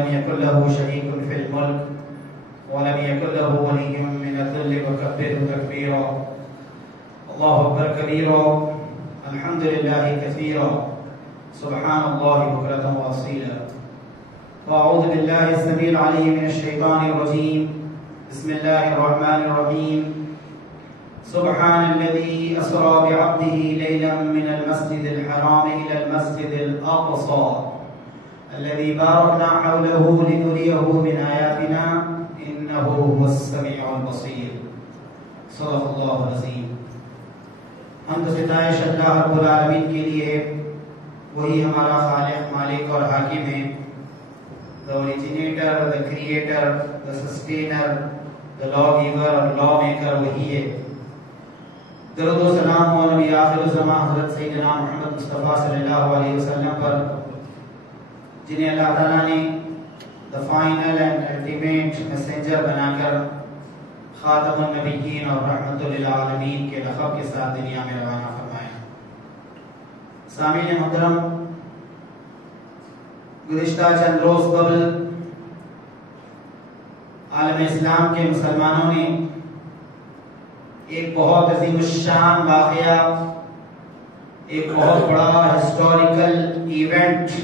ولم يكن له شريك في الملك ولم يكن له ولي من الذل وكبره تكبيرا. الله أكبر كبيرا، الحمد لله كثيرا، سبحان الله بكرة وأصيلا. فأعوذ بالله السميع العليم من الشيطان الرجيم. بسم الله الرحمن الرحيم. سبحان الذي أسرى بعبده ليلا من المسجد الحرام إلى المسجد الأقصى الذي باركنا حوله لنريه من آياتنا إنه هو السميع البصير. صدق الله العظيم. ہم تو ستائش اللہ رب العالمین کے لیے، وہی ہمارا خالق، مالک اور حاکم ہے. The originator, the creator, the sustainer, the lawgiver اور law maker وہی ہے. درود و سلام ہو نبی آخر الزمان حضرت سیدنا محمد مصطفیٰ صلی اللہ علیہ وسلم پر، جنہیں اللہ تعالیٰ نے the final and ultimate messenger بنا کر خاتم النبیین اور رحمت للعالمین کے لقب کے ساتھ دنیا میں روانہ فرمایا. سامعین محترم، گزشتہ چند روز قبل عالم اسلام کے مسلمانوں نے ایک بہت عظیم الشان واقعہ، ایک بہت بڑا ہسٹوریکل ایونٹ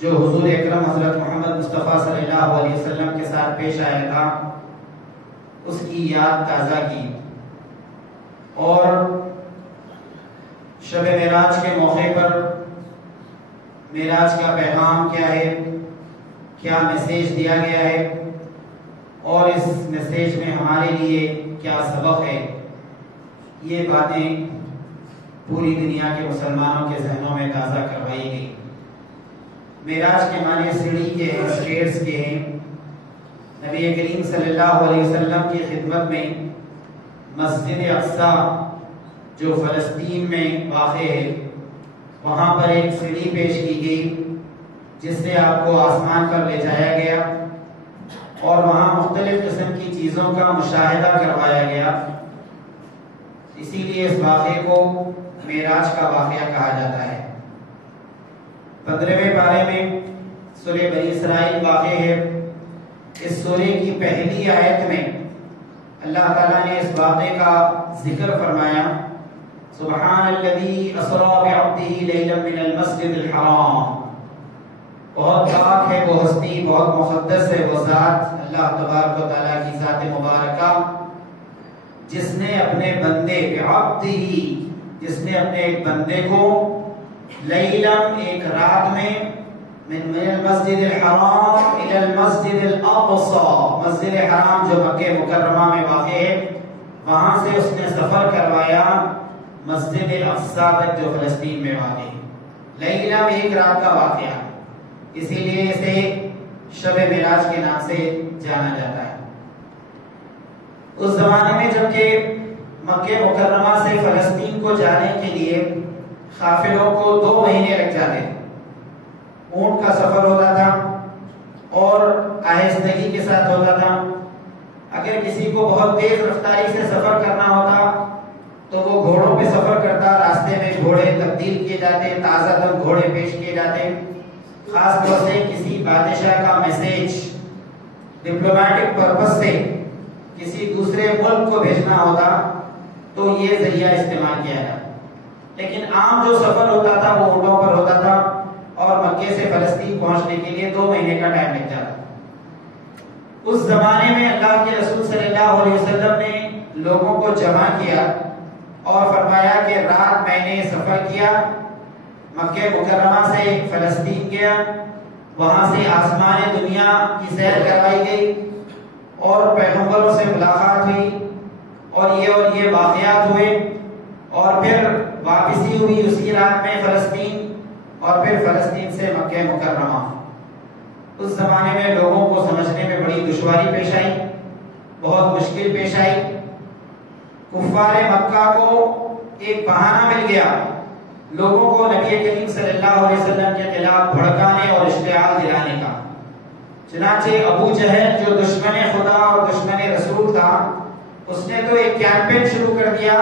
جو حضور اکرم حضرت محمد مصطفیٰ صلی اللہ علیہ وسلم کے ساتھ پیش آیا تھا، اس کی یاد تازہ کی اور شب معراج کے موقع پر معراج کا پیغام کیا ہے، کیا میسیج دیا گیا ہے اور اس میسیج میں ہمارے لیے کیا سبق ہے، یہ باتیں پوری دنیا کے مسلمانوں کے ذہنوں میں تازہ کروائی گئی. معراج کے معنی سیڑھی کے ہیں، اسٹیئرز کے ہیں. نبی کریم صلی اللہ علیہ وسلم کی خدمت میں مسجد اقصی جو فلسطین میں واقع ہے، وہاں پر ایک سیڑھی پیش کی گئی جس سے آپ کو آسمان پر لے جایا گیا اور وہاں مختلف قسم کی چیزوں کا مشاہدہ کروایا گیا. اسی لیے اس واقعے کو معراج کا واقعہ کہا جاتا ہے. 15ویں پارے میں سورہ بنی اسرائیل واقع ہے. اس سورے کی پہلی آیت میں اللہ تعالیٰ نے اس واقعے کا ذکر فرمایا. سبحان الذی اسری بعبدہ لیلا من المسجد الحرام. بہت پاک ہے وہ ہستی، بہت مقدس ہے وہ ذات، اللہ تبارک و تعالیٰ کی ذات مبارکہ، جس نے اپنے بندے بعبدہ، جس نے اپنے ایک بندے کو لیلا، ایک رات میں، من المسجد الحرام الى المسجد الاقصى، مسجد حرام جو مکہ مکرمہ میں واقع ہے، وہاں سے اس نے سفر کروایا مسجد اقصی تک جو فلسطین میں واقع ہے. لیلا ایک رات کا واقعہ، اسی لیے اسے شب معراج کے نام سے جانا جاتا ہے. اس زمانے میں جبکہ مکہ مکرمہ سے فلسطین کو جانے کے لیے قافلوں کو 2 مہینے لگ جاتے. اونٹ کا سفر ہوتا تھا اور آہستگی کے ساتھ ہوتا تھا. اگر کسی کو بہت تیز رفتاری سے سفر کرنا ہوتا تو وہ گھوڑوں پہ سفر کرتا. راستے میں گھوڑے تبدیل کیے جاتے، تازہ دم گھوڑے پیش کیے جاتے. خاص طور سے کسی بادشاہ کا میسیج ڈپلومیٹک پرپس سے کسی دوسرے ملک کو بھیجنا ہوتا تو یہ ذریعہ استعمال کیا جاتا. لیکن عام جو سفر ہوتا تھا وہ اونٹوں پر ہوتا تھا اور مکے سے فلسطین پہنچنے کے لیے 2 مہینے کا ٹائم لگ جاتا. اس زمانے میں اللہ کے رسول صلی اللہ علیہ وسلم نے لوگوں کو جمع کیا اور فرمایا کہ رات میں نے سفر کیا، مکہ مکرمہ سے فلسطین گیا، وہاں سے آسمان دنیا کی سیر کروائی گئی اور پیغمبروں سے ملاقات ہوئی اور یہ واقعات ہوئے اور پھر واپسی ہوئی اسی رات میں فلسطین اور پھر فلسطین سے مکہ مکرمہ. اس زمانے میں لوگوں کو سمجھنے میں بڑی دشواری پیش آئی، بہت مشکل پیش آئی. کفار مکہ کو ایک بہانہ مل گیا لوگوں کو نبی کریم صلی اللہ علیہ وسلم کے خلاف بھڑکانے اور اشتعال دلانے کا. چنانچہ ابو جہل جو دشمن خدا اور دشمن رسول تھا، اس نے تو ایک کیمپین شروع کر دیا.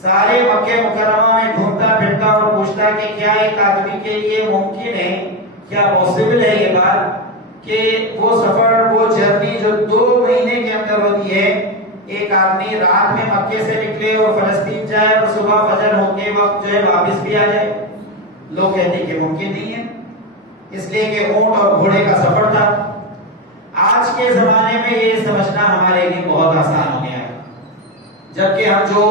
سارے مکہ مکرمہ میں گھومتا پھرتا اور پوچھتا کہ کیا ایک آدمی کے لیے ممکن ہے، کیا پاسبل ہے یہ بات کہ وہ سفر، وہ جرنی جو 2 مہینے کے اندر ہوتی ہے، ایک آدمی رات میں مکے سے نکلے اور فلسطین جائے اور صبح فجر ہوتے وقت جو ہے واپس بھی آ جائے، لوگ کہتے ہیں کہ ممکن نہیں ہے، اس لیے کہ اونٹ اور گھوڑے کا سفر تھا۔ آج کے زمانے میں یہ سمجھنا ہمارے لیے بہت آسان ہو گیا ہے، جبکہ ہم جو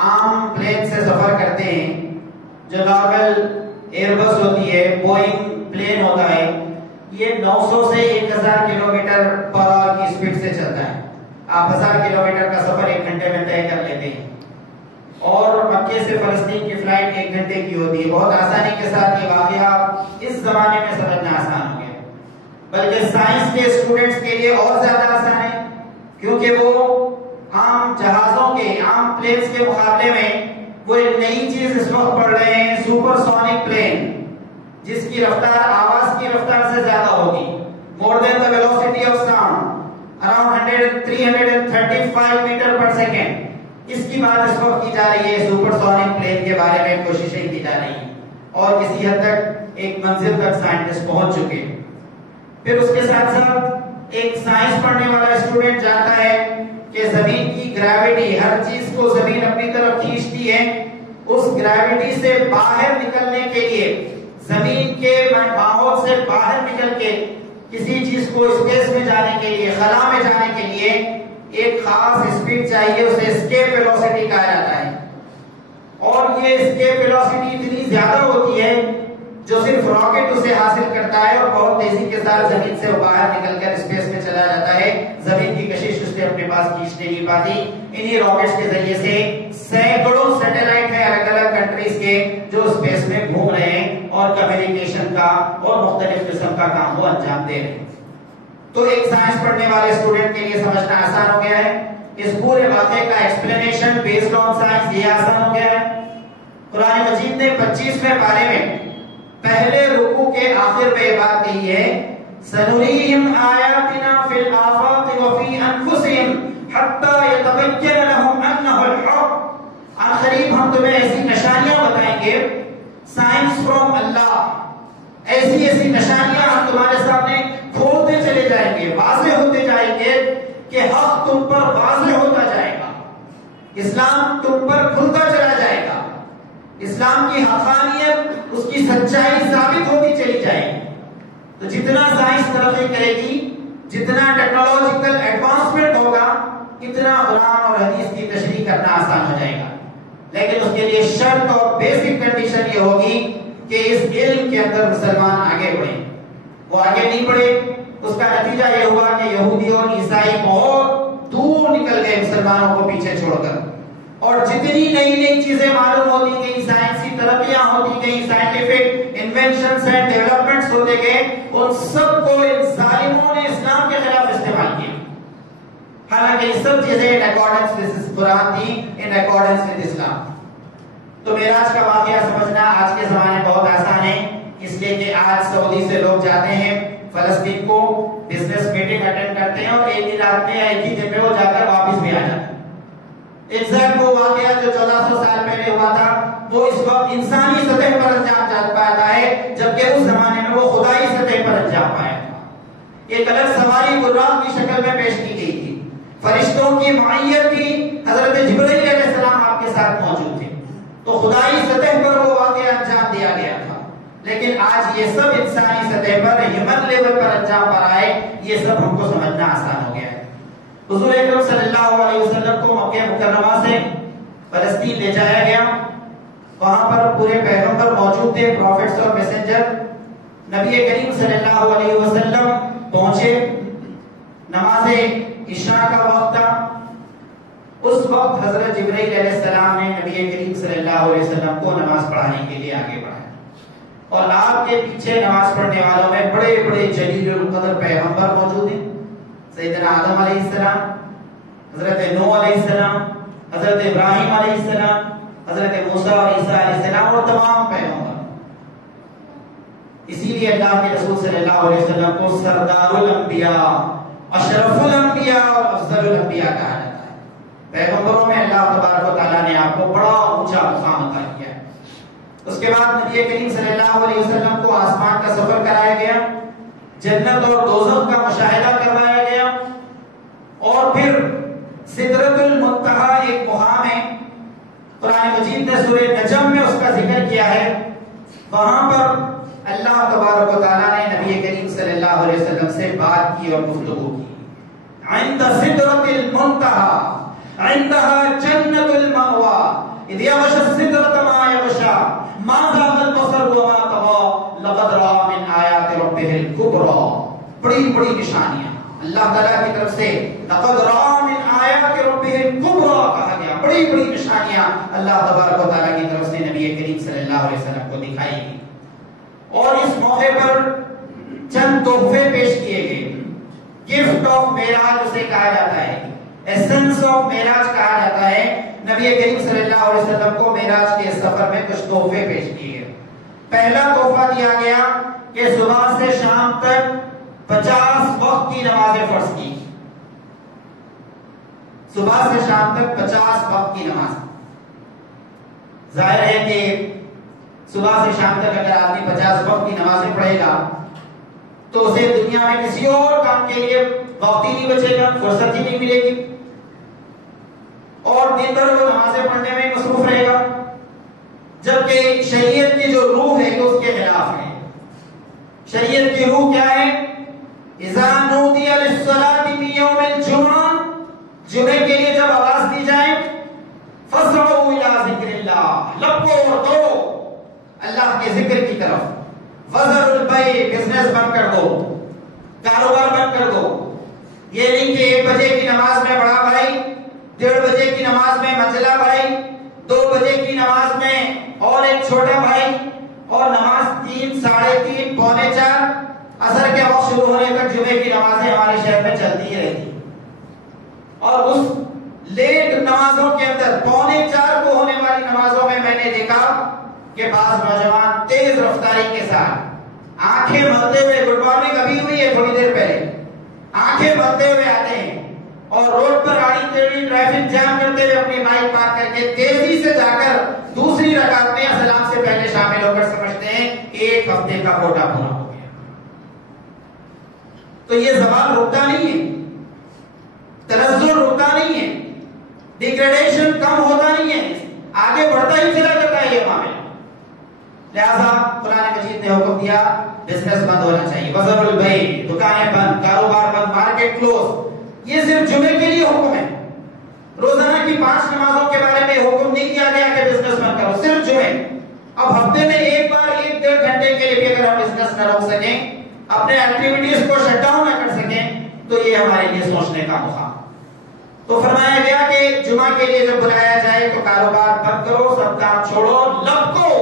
عام پلین سے سفر کرتے ہیں، جو نارمل ایئر بس ہوتی ہے، بوئنگ پلین ہوتا ہے، یہ 900 سے 1000 کلومیٹر پر آور کی سپیڈ سے چلتا ہے۔ آپ 1000 کلومیٹر کا سفر 1 گھنٹے میں طے کر لیتے ہیں، اور مکے سے فلسطین کی فلائٹ 1 گھنٹے کی ہوتی ہے۔ بہت آسانی کے ساتھ یہ واقعہ اس زمانے میں سمجھنا آسان ہو گیا، بلکہ سائنس کے اسٹوڈنٹس کے لیے اور زیادہ آسان ہے، کیونکہ وہ عام جہازوں کے، عام پلینز کے مقابلے میں وہ ایک نئی چیز اس وقت پڑھ رہے ہیں، سپر سونک پلین، جس کی رفتار آواز کی رفتار سے زیادہ ہوگی، more than the velocity of sound, around 335 meter پر سیکنڈ۔ اس کی بات اس وقت کی جا رہی ہے، سپر سونک پلین کے بارے میں کوششیں کی جا رہی ہیں، اور کسی حد تک ایک منزل تک سائنٹسٹ پہنچ چکے ہیں۔ پھر اس کے ساتھ ساتھ ایک سائنس پڑھنے والا اسٹوڈنٹ جانتا ہے کہ زمین کی گریوٹی، ہر چیز کو زمین اپنی طرف کھینچتی ہے، اس گریوٹی سے باہر نکلنے کے لیے، زمین کے ماحول سے باہر نکل کے کسی چیز کو اسپیس میں جانے کے لیے، خلا میں جانے کے لیے ایک خاص اسپیڈ چاہیے، اسے اسکیپ ویلوسٹی کہا جاتا ہے، اور یہ اسکیپ ویلوسٹی اتنی زیادہ ہوتی ہے جو صرف راکٹ اسے حاصل کرتا ہے اور بہت تیزی کے ساتھ زمین سے باہر نکل کر اسپیس میں چلا جاتا ہے، زمین کی کشش اس نے اپنے پاس کھینچنے نہیں پاتی۔ انہی راکٹس کے ذریعے سے سینکڑوں سیٹلائٹ ہیں الگ الگ کنٹریز کے جو اسپیس میں گھوم رہے ہیں اور کمیونیکیشن کا اور مختلف قسم کا کام وہ انجام دے رہے ہیں۔ تو ایک سائنس پڑھنے والے اسٹوڈنٹ کے لیے سمجھنا آسان ہو گیا ہے، اس پورے واقعے کا ایکسپلینیشن بیسڈ آن سائنس یہ آسان ہو گیا ہے۔ قرآن مجید نے 25ویں پارے میں پہلے رکوع کے آخر میں یہ بات کہی ہے، سنریہم آیاتنا فی الآفاق وفی انفسہم حتی یتبین لہم انہ الحق، عنقریب ہم تمہیں ایسی نشانیاں بتائیں گے، سائنس فرام اللہ، ایسی ایسی نشانیاں ہم تمہارے سامنے کھولتے چلے جائیں گے، واضح ہوتے جائیں گے کہ حق تم پر واضح ہوتا جائے گا، اسلام تم پر کھلتا چلا جائے گا، اسلام کی حقانیت، اس کی سچائی ثابت ہوتی چلی جائے گی۔ تو جتنا سائنس ترقی کرے گی، جتنا ٹیکنالوجیکل ایڈوانسمنٹ ہوگا، اتنا قرآن اور حدیث کی تشریح کرنا آسان ہو جائے گا، لیکن اس کے لیے شرط اور بیسک کنڈیشن یہ ہوگی کہ اس علم کے اندر مسلمان آگے بڑھیں۔ وہ آگے نہیں بڑھے، اس کا نتیجہ یہ ہوا کہ یہودی اور عیسائی بہت دور نکل گئے مسلمانوں کو پیچھے چھوڑ کر، اور جتنی نئی نئی چیزیں معلوم ہوتی گئی، سائنسی ترقیاں ہوتی گئی، سائنٹیفک انوینشنز اینڈ ڈیولپمنٹس ہوتے گئے، ان سب کو ان ظالموں نے اسلام کے خلاف استعمال کیا، حالانکہ یہ سب چیزیں ان اکارڈنس ود قرآن تھی، ان اکارڈنس ود اسلام۔ تو معراج کا واقعہ سمجھنا آج کے زمانے میں بہت آسان ہے، اس لیے کہ آج سعودی سے لوگ جاتے ہیں فلسطین کو، بزنس میٹنگ اٹینڈ کرتے ہیں، اور ایک ہی رات میں یا ایک ہی دن میں وہ جا کر واپس بھی آ جاتے ہیں۔ ایگزیکٹ وہ واقعہ جو 1400 سال پہلے ہوا تھا، وہ اس وقت انسانی سطح پر انجام پاتا ہے، جبکہ اس زمانے میں وہ خدائی سطح پر انجام پایا تھا۔ ایک الگ سواری براق کی شکل میں پیش کی گئی تھی، فرشتوں کی معیت تھی، حضرت جبرائیل علیہ السلام آپ کے ساتھ موجود تھے، تو خدائی سطح پر وہ واقعہ انجام دیا گیا تھا۔ لیکن آج یہ سب انسانی سطح پر، ہیومن لیول پر انجام پا رہا ہے، یہ سب ہم کو سمجھنا آسان ہو گیا ہے۔ حضور اکرم صلی اللہ علیہ وسلم کو مکہ مکرمہ سے فلسطین لے جایا گیا، وہاں پر پورے پیغمبر موجود تھے، پروفیٹس اور میسنجر۔ نبی کریم صلی اللہ علیہ وسلم پہنچے، نماز عشاء کا وقت تھا، اس وقت حضرت جبرائیل علیہ السلام نے نبی کریم صلی اللہ علیہ وسلم کو نماز پڑھانے کے لیے آگے بڑھایا، اور آپ کے پیچھے نماز پڑھنے والوں میں بڑے بڑے جلیل القدر پیغمبر موجود ہیں، سیدنا آدم علیہ السلام، حضرت نوح علیہ السلام، حضرت ابراہیم علیہ السلام، حضرت موسیٰ اور عیسیٰ علیہ السلام، اور تمام پیغمبر۔ اسی لیے اللہ کے رسول صلی اللہ علیہ وسلم کو سردار الانبیاء، اشرف الانبیاء اور افضل الانبیاء کہا جاتا ہے۔ پیغمبروں میں اللہ تبارک و تعالیٰ نے آپ کو بڑا اونچا مقام عطا کیا ہے۔ اس کے بعد نبی کریم صلی اللہ علیہ وسلم کو آسمان کا سفر کرایا گیا، جنت اور دوزخ کا مشاہدہ کروایا گیا، اور پھر سدرۃ المنتہا ایک مقام ہے، قرآن مجید نے سورہ نجم میں اس کا ذکر کیا ہے، وہاں پر اللہ تبارک و تعالیٰ نے نبی کریم صلی اللہ علیہ وسلم سے بات کی اور گفتگو کی۔ عند سدرۃ المنتہا عندها جنت المأوى اذ یغشی السدرۃ ما یغشی ما زاغ البصر وما طغى لقد رأى من آیات ربہ الکبریٰ۔ بڑی بڑی نشانیاں اللہ تعالیٰ کی طرف سے لقد رأى من آیات ربہ الکبریٰ کہا گیا، بڑی بڑی نشانیاں اللہ تبارک و تعالیٰ کی طرف سے نبی کریم صلی اللہ علیہ وسلم کو دکھائی گئی، اور اس موقع پر چند تحفے پیش کیے گئے۔ گفٹ آف معراج اسے کہا جاتا ہے، ایسنس آف معراج کہا جاتا ہے۔ نبی کریم صلی اللہ علیہ وسلم کو معراج کے سفر میں کچھ تحفے پیش کیے گئے۔ پہلا تحفہ دیا گیا کہ صبح سے شام تک 50 وقت کی نمازیں فرض کی، صبح سے شام تک 50 وقت کی نماز۔ ظاہر ہے کہ صبح سے شام تک اگر آدمی 50 وقت کی نمازیں پڑھے گا تو اسے دنیا میں کسی اور کام کے لیے وقت ہی نہیں بچے گا، فرصت ہی نہیں ملے گی، اور دن بھر وہ نمازیں پڑھنے میں مصروف رہے گا، جبکہ شریعت کی جو روح ہے وہ اس کے خلاف ہے۔ شریعت کی روح کیا ہے؟ اذا نودی للصلاۃ من یوم الجمعہ، جمعے کے لیے جب آواز دی جائے، فاسعوا الی ذکر اللہ، لپو اور دوڑو اللہ کے ذکر کی طرف۔ وذروا البیع، بزنس بند کر دو، کاروبار بند کر دو۔ یہ نہیں کہ 1 بجے کی نماز میں بڑا بھائی، 1:30 بجے کی نماز میں منجلا بھائی، 2 بجے کی نماز میں اور ایک چھوٹا بھائی، اور نماز 3، 3:30، 3:45، عصر کے وقت شروع ہونے تک جمعے کی نمازیں ہمارے شہر میں چلتی ہی رہتی۔ اور اس لیٹ نمازوں کے اندر 3:45 کو ہونے والی نمازوں میں میں نے دیکھا کہ بعض نوجوان تیز رفتاری کے ساتھ آنکھیں ملتے ہوئے، گڈ مارننگ ابھی ہوئی ہے تھوڑی دیر پہلے، آنکھیں ملتے ہوئے آتے ہیں، اور روڈ پر آڑی ٹیڑھی ٹریفک جام کرتے ہوئے اپنی بائک پارک کر کے تیزی سے جا کر دوسری رکعت میں سلام سے پہلے شامل ہو کر سمجھتے ہیں 1 ہفتے کا کوٹا پورا ہو گیا۔ تو یہ زوال رکتا نہیں ہے، تنزل رکتا نہیں ہے، ڈیگریڈیشن کم ہوتا نہیں ہے، آگے بڑھتا ہی چلا جاتا ہے یہ معاملہ۔ لہذا قرآن مجید نے حکم دیا بزنس بند ہونا چاہیے، وذروا البیع، دکانیں بند، کاروبار بند، مارکیٹ کلوز۔ یہ صرف جمعے کے لیے حکم ہے، روزانہ کی 5 نمازوں کے بارے میں حکم نہیں کیا گیا کہ بزنس بند کرو، صرف جمعے۔ اب ہفتے میں ایک بار 1-1.5 گھنٹے کے لیے بھی اگر ہم بزنس نہ روک سکیں، اپنے ایکٹیویٹیز کو شٹ ڈاؤن نہ کر سکیں، تو یہ ہمارے لیے سوچنے کا موقع۔ تو فرمایا گیا کہ جمعہ کے لیے جب بلایا جائے تو کاروبار بند کرو، سب کام چھوڑو، لبکو،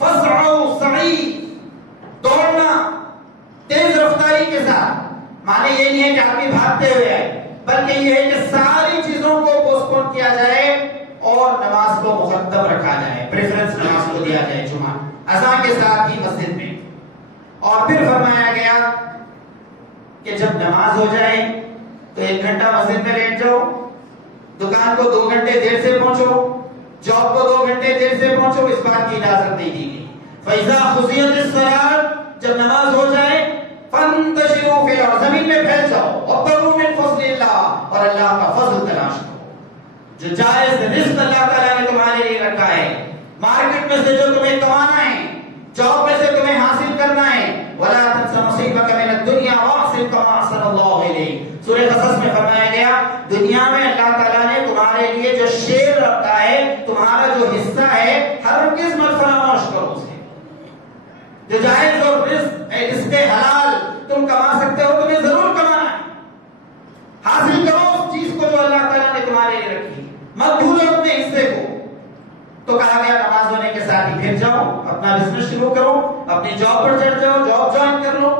فسعوا، سعی، دوڑنا تیز رفتاری کے ساتھ۔ معنی یہ نہیں ہے کہ آدمی بھاگتے ہوئے آئے، بلکہ یہ ہے کہ ساری چیزوں کو پوسٹپون کیا جائے اور نماز کو مقدم رکھا جائے، پریفرنس نماز کو دیا جائے جمعہ، اذان کے ساتھ ہی مسجد میں۔ اور پھر فرمایا گیا کہ جب نماز ہو جائے تو 1 گھنٹہ مسجد میں لیٹ جاؤ، دکان کو 2 گھنٹے دیر سے پہنچو، جاب کو 2 گھنٹے دیر سے پہنچو، اس بات کی اجازت نہیں دی گئی۔ فَإِذَا قُضِيَتِ الصَّلَاةُ، جب نماز ہو جائے، فَانتَشِرُوا فِي الْأَرْضِ، زمین میں پھیل جاؤ، وَابْتَغُوا مِن فَضْلِ اللَّهِ، اور اللہ کا فضل تلاش کرو۔ جو جائز رزق اللہ تعالیٰ نے تمہارے لیے رکھا ہے، مارکیٹ میں سے جو تمہیں کمانا ہے، جاب میں سے تمہیں حاصل کرنا ہے، وَلَا تَنْسَ نَصِيبَكَ مِنَ الدُّنْيَا وَأَحْسِن كَمَا أَحْسَنَ اللَّهُ إِلَيْكَ۔ سورہ قصص میں فرمایا گیا دنیا میں اللہ تعالیٰ نے تمہارے لیے جو شیئر رکھا ہے، تمہارا جو حصہ ہے، ہرگز مت فراموش کرو اسے۔ جو جائز اور رزق حلال تم کما سکتے ہو، تمہیں ضرور کمانا ہے، حاصل کرو اس چیز کو جو اللہ تعالیٰ نے تمہارے لیے رکھی، مت بھولو اپنے حصے کو۔ تو کہا گیا نماز ہونے کے ساتھ ہی پھر جاؤ، اپنا بزنس شروع کرو، اپنی جاب پر چڑھ جاؤ، جاب جوائن کر لو۔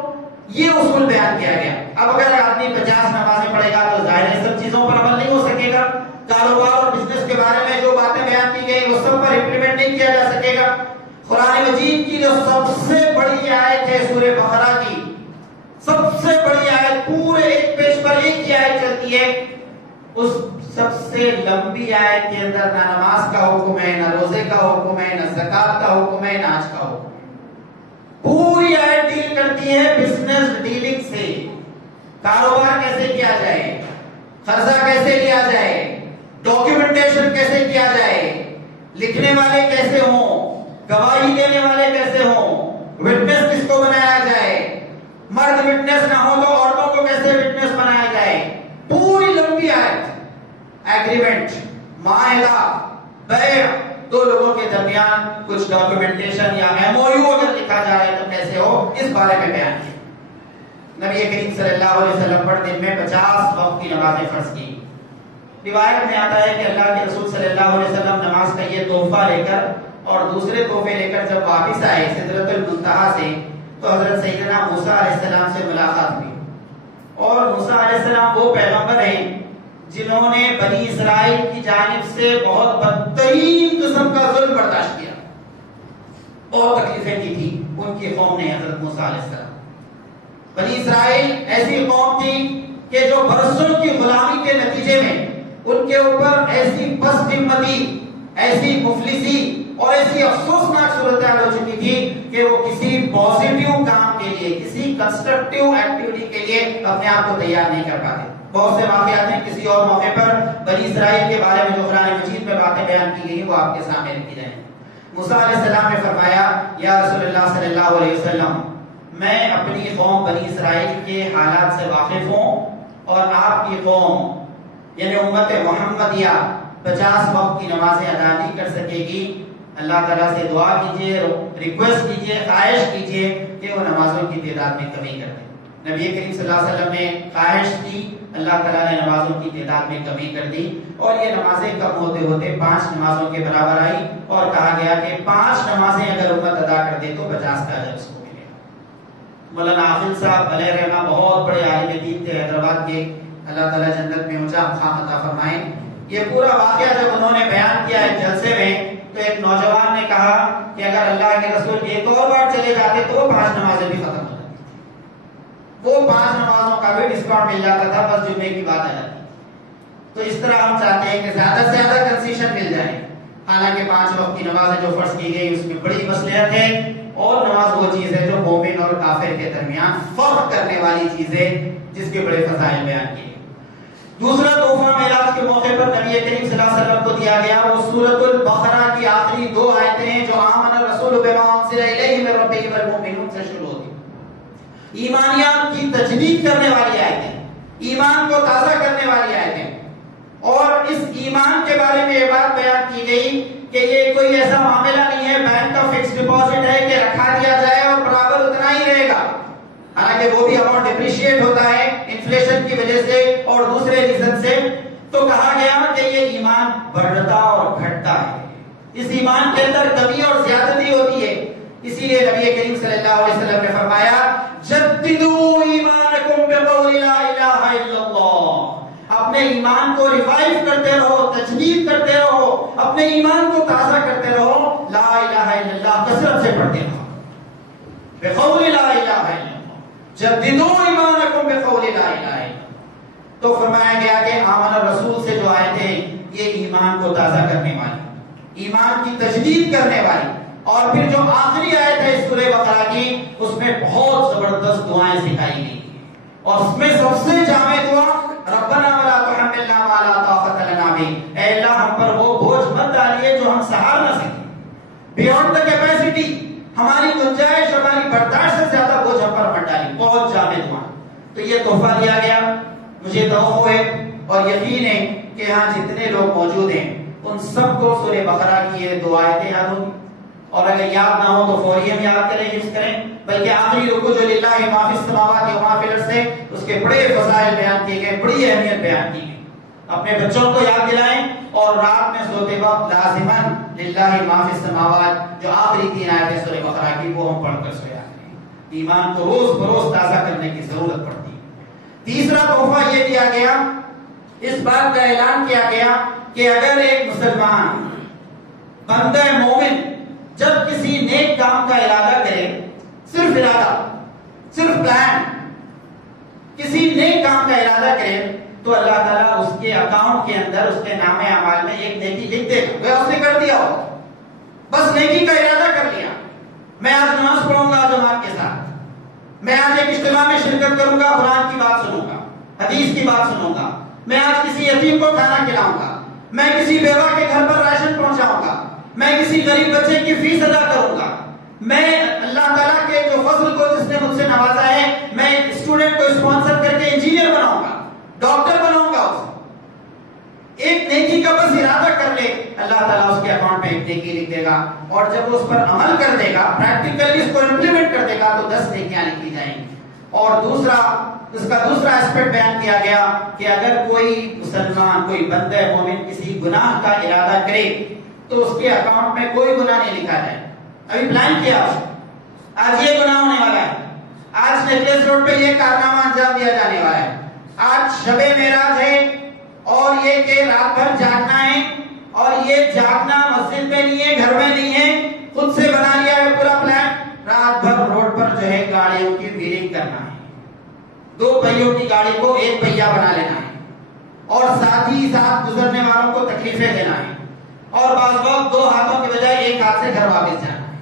یہ اصول بیان کیا گیا۔ اب اگر آدمی 50 نمازیں پڑھے گا تو ظاہر ہے سب چیزوں پر عمل نہیں ہو سکے گا، کاروبار اور بزنس کے بارے میں جو باتیں بیان کی گئی وہ سب پر امپلیمنٹ نہیں کیا جا سکے گا۔ قرآن مجید کی جو سب سے بڑی آیت ہے سورہ بقرہ کی، سب سے بڑی آیت، پورے ایک پیج پر ایک ہی آیت چلتی ہے، اس سب سے لمبی آیت کے اندر نہ نماز کا حکم ہے، نہ روزے کا حکم ہے، نہ زکات کا حکم ہے، نہ حج کا حکم ہے۔ پوری پوری آیت ڈیل کرتی ہے بزنس ڈیلنگ سے، کاروبار کیسے کیا جائے، قرضہ کیسے لیا جائے، ڈاکیومنٹیشن کیسے کیا جائے، لکھنے والے کیسے ہوں، گواہی دینے والے کیسے ہوں، وٹنس کس کو بنایا جائے، مرد وٹنس نہ ہو تو عورتوں کو کیسے وٹنس بنایا جائے، پوری لمبی آیت، ایگریمنٹ، معاہدہ، بیع، دو لوگوں کے درمیان کچھ ڈاکیومنٹیشن یا ایم او یو اگر لکھا جائے تو کیسے ہو، اس بارے میں بیان کیا۔ نبی کریم صلی اللہ علیہ وسلم پر دن میں 50 وقت کی نمازیں فرض کی۔ روایت میں آتا ہے کہ اللہ کے رسول صلی اللہ علیہ وسلم نماز کا یہ تحفہ لے کر اور دوسرے تحفے لے کر جب واپس آئے سدرۃ المنتہا سے، تو حضرت سیدنا موسیٰ علیہ السلام سے ملاقات ہوئی، اور موسیٰ علیہ السلام وہ پیغمبر ہیں جنہوں نے بنی اسرائیل کی جانب سے بہت بدترین قسم کا ظلم برداشت کیا، بہت تکلیفیں دی تھی ان کی قوم نے حضرت موسیٰ علیہ السلام۔ بنی اسرائیل ایسی قوم تھی کہ جو برسوں کی غلامی کے نتیجے میں ان کے اوپر ایسی پست ہمتی، ایسی مفلسی اور ایسی افسوسناک صورتحال ہو چکی تھی کہ وہ کسی پازیٹیو کام کے لیے، کسی کنسٹرکٹیو ایکٹیویٹی کے لیے اپنے آپ کو تیار نہیں کر پاتے۔ بہت سے واقعات ہیں، کسی اور موقع پر بنی اسرائیل کے بارے میں جو قرآن مجید میں باتیں بیان کی گئی وہ آپ کے سامنے رکھی جائیں۔ موسیٰ علیہ السلام نے فرمایا، یا رسول اللہ صلی اللہ علیہ وسلم، میں اپنی قوم بنی اسرائیل کے حالات سے واقف ہوں، اور آپ کی قوم یعنی امت محمدیہ 50 وقت کی نمازیں ادا نہیں کر سکے گی۔ اللہ تعالیٰ سے دعا کیجئے، ریکویسٹ کیجئے، خواہش کیجئے کہ وہ نمازوں کی تعداد میں کمی کر دیں۔ نبی کریم صلی اللہ علیہ وسلم نے خواہش کی، اللہ تعالیٰ نے نمازوں کی تعداد میں کمی کر دی، اور یہ نمازیں کم ہوتے ہوتے 5 نمازوں کے برابر آئی، اور کہا گیا کہ 5 نمازیں اگر امت ادا کر دے تو 50 کا اجر اس کو ملے گا۔ مولانا حافظ صاحب علیہ رحمہ بہت بڑے عالم دین تھے حیدرآباد کے، اللہ تعالیٰ جنت میں اونچا مقام عطا فرمائے۔ یہ پورا واقعہ جب انہوں نے بیان کیا ایک جلسے میں، تو ایک نوجوان نے کہا کہ اگر اللہ کے رسول ایک اور بار چلے جاتے تو وہ 5 نمازیں بھی ختم ہو جاتی تھی، وہ 5 نمازوں کا بھی ڈسکاؤنٹ مل جاتا تھا، بس جمعے کی بات آ جاتی۔ تو اس طرح ہم چاہتے ہیں کہ زیادہ سے زیادہ کنسیشن مل جائے، حالانکہ 5 وقت کی نمازیں جو فرض کی گئی اس میں بڑی مصلحت ہے، اور نماز وہ چیز ہے جو مومن اور کافر کے درمیان فرق کرنے والی چیز ہے، جس کے بڑے فضائل بیان کیے۔ دوسرا تحفہ معراج کے موقع پر نبی کریم صلی اللہ علیہ وسلم کو دیا گیا، وہ سورۃ البقرہ کی آخری 2 آیتیں ہیں جو آمن الرسول بما انزل الیہ من ربہ والمؤمنون سے شروع ہوتی ہیں۔ ایمانیات کی تجدید کرنے والی آیتیں، ایمان کو تازہ کرنے والی آیتیں، اور اس ایمان کے بارے میں یہ بات بیان کی گئی کہ یہ کوئی ایسا معاملہ نہیں ہے بینک کا فکس ڈپازٹ ہے کہ رکھا دیا جائے اور برابر اتنا ہی رہے گا، حالانکہ وہ بھی اماؤنٹ ڈپریشیٹ ہوتا ہے انفلیشن کی وجہ سے اور دوسرے ریزن سے۔ تو کہا گیا کہ یہ ایمان بڑھتا اور گھٹتا ہے، اس ایمان کے اندر کمی اور زیادتی ہوتی ہے، اسی لیے نبی کریم صلی اللہ علیہ وسلم نے فرمایا جددوا ایمانکم بقول لا الہ الا اللہ، اپنے ایمان کو ریوائیو کرتے رہو، تجدید کرتے رہو، اپنے ایمان کو تازہ کرتے رہو، لا الہ الا اللہ کثرت سے پڑھتے رہو، بقول لا الہ الا اللہ، جددوا ایمانکم بقول لا الہ الا اللہ۔ تو فرمایا گیا کہ آمن الرسول سے جو آیتیں ہیں یہ ایمان کو تازہ کرنے والی، ایمان کی تجدید کرنے والی، اور پھر جو آخری آیت ہے سورہ بقرہ کی اس میں بہت زبردست دعائیں سکھائی گئی، اور اس میں سب سے جامع دعا ربنا ولا تحملنا ما لا طاقت لنا به، اے اللہ ہم پر وہ بوجھ مت ڈالیے جو ہم سہار نہ سکیں، بیونڈ دا کیپیسٹی، ہماری گنجائش، ہماری برداشت سے زیادہ بوجھ ہم پر مت ڈالیے، بہت جامع دعا۔ تو یہ تحفہ دیا گیا، مجھے توقع ہے اور یقین ہے کہ ہاں جتنے لوگ موجود ہیں ان سب کو سورہ بقرہ کی یہ 2 آیتیں یاد ہوگی، اور اگر یاد نہ ہو تو فوری ہم یاد کریں، حفظ کریں، بلکہ آخری رکوع جو للہ ما فی السماوات و ما فی الارض ہے اس کے بڑے فضائل بیان کیے گئے، بڑی اہمیت بیان کی گئی۔ اپنے بچوں کو یاد دلائیں، اور رات میں سوتے وقت لازماً للہ ما فی السماوات جو آخری 3 آیتیں سورہ بقرہ کی وہ ہم پڑھ کر سویا کریں، ایمان کو روز بروز تازہ کرنے کی ضرورت پڑتی ہے۔ تیسرا تحفہ یہ دیا گیا، اس بات کا اعلان کیا گیا کہ اگر ایک مسلمان بندہ مومن جب کسی نیک کام کا ارادہ کرے، صرف ارادہ، صرف پلان، کسی نیک کام کا ارادہ کرے، تو اللہ تعالیٰ اس کے اکاؤنٹ کے اندر اس کے نام اعمال میں ایک نیکی لکھ دے گا، اس نے کر دیا ہو، بس نیکی کا ارادہ کر لیا، میں آج نماز پڑھوں گا جماعت کے ساتھ، میں آج ایک اجتماع میں شرکت کروں گا، قرآن کی بات سنوں گا، حدیث کی بات سنوں گا، میں آج کسی یتیم کو کھانا کھلاؤں گا، میں کسی بیوہ کے گھر پر راشن پہنچاؤں گا، میں کسی غریب بچے کی فیس ادا کروں گا، میں اللہ تعالیٰ کے جو فضل کو جس نے مجھ سے نوازا ہے، میں اسٹوڈنٹ کو اسپانسر کر کے انجینئر بناؤں گا، ڈاکٹر بناؤں گا. ایک نیکی کا بس ارادہ کر لے، اللہ تعالیٰ اس کے اکاؤنٹ میں ایک نیکی لکھ دے گا، اور جب وہ اس پر عمل کر دے گا، پریکٹیکلی اس کو امپلیمنٹ کر دے گا، تو 10 نیکیاں لکھی جائیں گی. اور اس کا دوسرا اسپیکٹ بیان کیا گیا کہ اگر کوئی مسلمان، کوئی بندہ مومن کسی گناہ کا ارادہ کرے تو اس کے اکاؤنٹ میں کوئی گناہ نہیں لکھا جائے. ابھی پلان کیا آج یہ گناہ ہونے والا ہے، آج نیکلیس روڈ پہ یہ کارنامہ انجام دیا جانے والا ہے، آج شب معراج ہے، اور یہ کہ رات بھر جاگنا ہے، اور یہ جاگنا مسجد میں نہیں ہے، گھر میں نہیں ہے، خود سے بنا لیا ہے پورا پلان. رات بھر روڈ پر جو ہے گاڑیوں کی ویلنگ کرنا ہے، 2 پہیوں کی گاڑی کو 1 پہیا بنا لینا ہے، اور ساتھ ہی ساتھ گزرنے والوں کو تکلیفیں دینا ہے، اور بعض وقت 2 ہاتھوں کے بجائے 1 ہاتھ سے گھر واپس جانا ہے.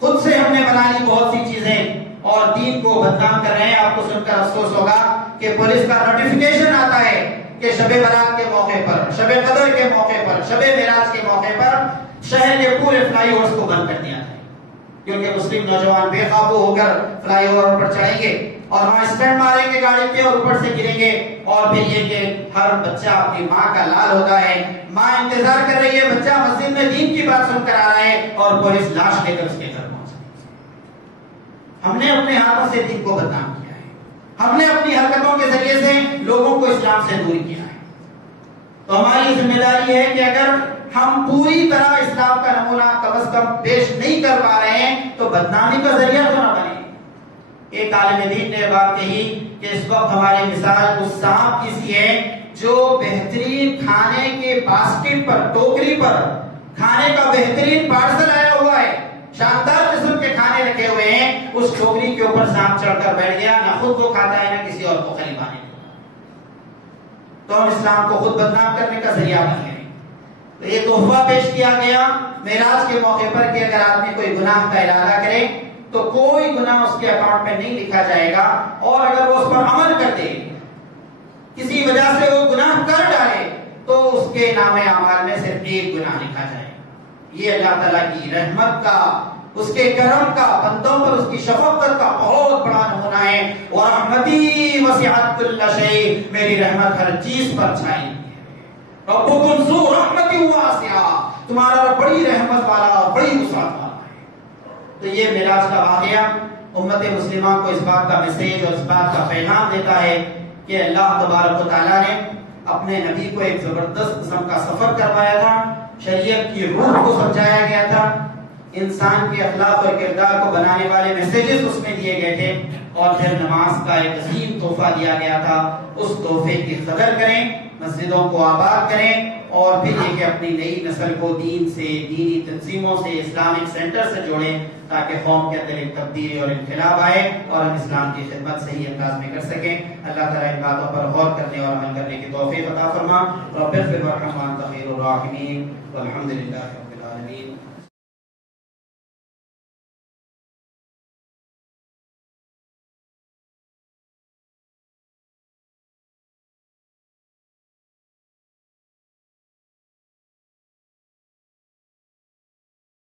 خود سے ہم نے بنا لی بہت سی چیزیں اور دین کو بدنام کر رہے ہیں. آپ کو سن کر افسوس ہوگا کہ پولیس کا نوٹیفیکیشن آتا ہے کہ شب برات کے موقع پر، شب قدر کے موقع پر، شب معراج کے موقع پر شہر کے پورے فلائی اوورز کو بند کر دیا ہے، کیونکہ مسلم نوجوان بے قابو ہو کر فلائی اوور پر چڑھیں گے اور وہاں اسٹینڈ ماریں گے گاڑی کے اور اوپر سے گریں گے. اور پھر یہ کہ ہر بچہ اپنی ماں کا لال ہوتا ہے، ماں انتظار کر رہی ہے، بچہ مسجد میں دین کی بات سن کر آ رہا ہے، اور پولیس لاش لے کر اس کے گھر پہنچ گئی. ہم نے اپنے ہاتھوں سے دین کو بدنام کیا ہے، ہم نے اپنی حرکتوں کے ذریعے سے لوگوں کو اسلام سے دور کیا ہے. تو ہماری ذمہ داری ہے کہ اگر ہم پوری طرح اسلام کا نمونہ کم از کم پیش نہیں کر پا رہے ہیں تو بدنامی کا ذریعہ تو نہ بنے. ایک عالم دین نے بات کہی کہ اس وقت ہماری مثال اس سانپ کی سی ہے جو بہترین کھانے کے باسکٹ پر، ٹوکری پر کھانے کا بہترین پارسل آیا ہوا ہے، شاندار قسم کے کھانے رکھے ہوئے ہیں، اس ٹوکری کے اوپر سانپ چڑھ کر بیٹھ گیا، نہ خود کو کھاتا ہے نہ کسی اور کو خلیفہ نے. تو ہم اسلام کو خود بدنام کرنے کا ذریعہ بن گئے. تو یہ تحفہ پیش کیا گیا معراج کے موقع پر کہ اگر آدمی کوئی گناہ کا ارادہ کرے تو کوئی گناہ اس کے اکاؤنٹ میں نہیں لکھا جائے گا، اور اگر وہ اس پر عمل کر دے، کسی وجہ سے وہ گناہ کر ڈالے، تو اس کے نام اعمال میں صرف 1 گناہ لکھا جائے. یہ اللہ تعالیٰ کی رحمت کا، اس کے کرم کا، بندوں پر اس کی شفقت کا بہت بڑا نمونہ ہے. وَرَحْمَتِي وَسِعَتْ كُلَّ شَيْءٍ، میری رحمت ہر چیز پر چھائی ہے. رَبُّكُمْ ذُو رَحْمَةٍ وَاسِعَةٍ، تمہارا رب بڑی رحمت والا، بڑی وسعت والا ہے. تو یہ معراج کا واقعہ امت مسلمہ کو اس بات کا میسیج اور اس بات کا پیغام دیتا ہے کہ اللہ تبارک و تعالیٰ نے اپنے نبی کو ایک زبردست قسم کا سفر کروایا تھا، شریعت کی روح کو سمجھایا گیا تھا، انسان کے اخلاق اور کردار کو بنانے والے میسیجز اس میں دیے گئے تھے، اور پھر نماز کا ایک عظیم تحفہ دیا گیا تھا. اس تحفے کی قدر کریں، مسجدوں کو آباد کریں، اور پھر یہ کہ اپنی نئی نسل کو دین سے، دینی تنظیموں سے، اسلامک سینٹر سے جوڑیں تاکہ قوم کے اندر ایک تبدیلی اور انقلاب آئے اور ہم اسلام کی خدمت صحیح انداز میں کر سکیں. اللہ تعالیٰ ان باتوں پر غور کرنے اور عمل کرنے کی توفیق عطا فرما. رب اغفر وارحم وانت خیر الراحمین والحمد للہ رب العالمین.